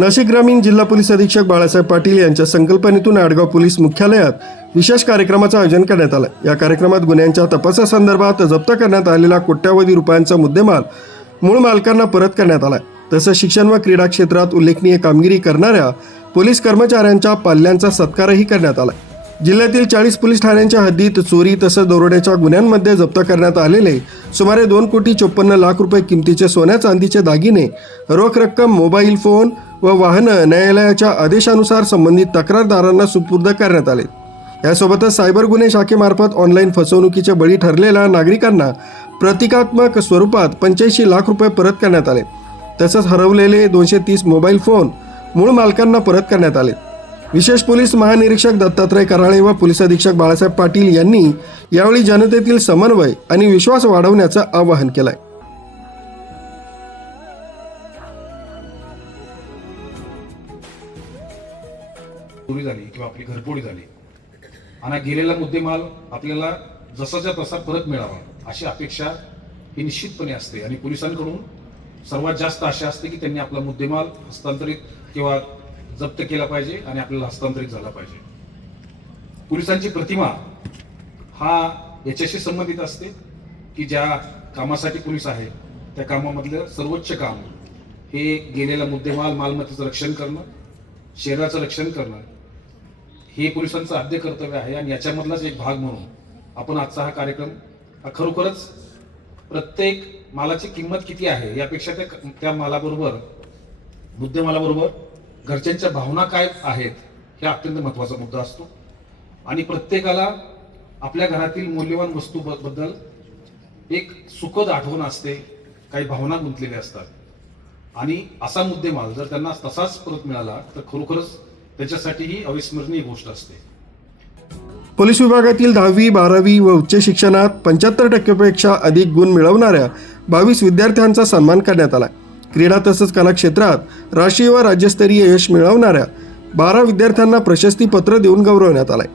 नाशिक ग्रामीण जिल्हा पोलीस अधीक्षक बाळासाहेब पाटील यांच्या संकल्पनेतून आडगाव पोलीस मुख्यालयात विशेष कार्यक्रमाचं आयोजन करण्यात आलं। या कार्यक्रमात गुन्ह्यांच्या तपासासंदर्भात जप्त करण्यात आलेला कोट्यावधी रुपयांचा मुद्देमाल मूळ मालकांना परत करण्यात आला। तसंच शिक्षण व क्रीडा क्षेत्रात उल्लेखनीय कामगिरी करणाऱ्या पोलीस कर्मचाऱ्यांच्या पाल्यांचा सत्कारही करण्यात आला। जिल्ह्यातील 40 पोलीस ठाण्यांच्या हद्दीत चोरी तसंच दरोड्याच्या गुन्ह्यांमध्ये जप्त करण्यात आलेले सुमारे 2,54,00,000 रुपये किमतीचे सोन्या चांदीचे दागिने, रोख रक्कम, मोबाईल फोन व वाहनं न्यायालयाच्या आदेशानुसार संबंधित तक्रारदारांना सुपूर्द करण्यात आले। यासोबतच सायबर गुन्हे शाखेमार्फत ऑनलाईन फसवणुकीचे बळी ठरलेल्या नागरिकांना प्रतिकात्मक स्वरूपात 85 लाख रुपये परत करण्यात आले। तसंच हरवलेले 230 मोबाईल फोन मूळ मालकांना परत करण्यात आले। विशेष पोलीस महानिरीक्षक दत्तात्रय कराळे व पोलीस अधीक्षक बाळासाहेब पाटील यांनी यावेळी जनतेतील समन्वय आणि विश्वास वाढवण्याचं आवाहन केलंय। चोरी झाली किंवा आपली घरफोडी झाली आणि गेलेला मुद्देमाल आपल्याला जसाच्या तसा परत मिळावा अशी अपेक्षा ही निश्चितपणे असते आणि पोलिसांकडून सर्वात जास्त आशा असते की त्यांनी आपला मुद्देमाल हस्तांतरित किंवा जप्त केला पाहिजे आणि आपल्याला हस्तांतरित झाला पाहिजे। पोलिसांची प्रतिमा हा याच्याशी संबंधित असते की ज्या कामासाठी पोलीस आहे त्या कामामधलं सर्वोच्च काम हे गेलेला मुद्देमाल मालमत्तेचं रक्षण करणं, शरीराचं रक्षण करणं हे पोलिसांचं आद्य कर्तव्य आहे आणि याच्यामधलाच एक भाग म्हणून आपण आजचा हा कार्यक्रम हा खरोखरच प्रत्येक मालाची किंमत किती आहे यापेक्षा त्या मालाबरोबर मुद्देमालाबरोबर घरच्यांच्या भावना काय आहेत हे अत्यंत महत्त्वाचा मुद्दा असतो आणि प्रत्येकाला आपल्या घरातील मौल्यवान वस्तूबद्दल एक सुखद आठवण असते, काही भावना गुंतलेल्या असतात आणि असा मुद्देमाल जर त्यांना तसाच परत मिळाला तर खरोखरच त्याच्यासाठी ही अविस्मरणीय गोष्ट असते। पोलीस विभागातील 10वी, 12वी व उच्च शिक्षणात 75% अधिक गुण मिळवणाऱ्या 22 विद्यार्थ्यांचा सन्मान करण्यात आला। क्रीडा तसंच कला क्षेत्रात राष्ट्रीय व राज्यस्तरीय यश मिळवणाऱ्या 12 विद्यार्थ्यांना प्रशस्ती पत्र देऊन गौरवण्यात आले।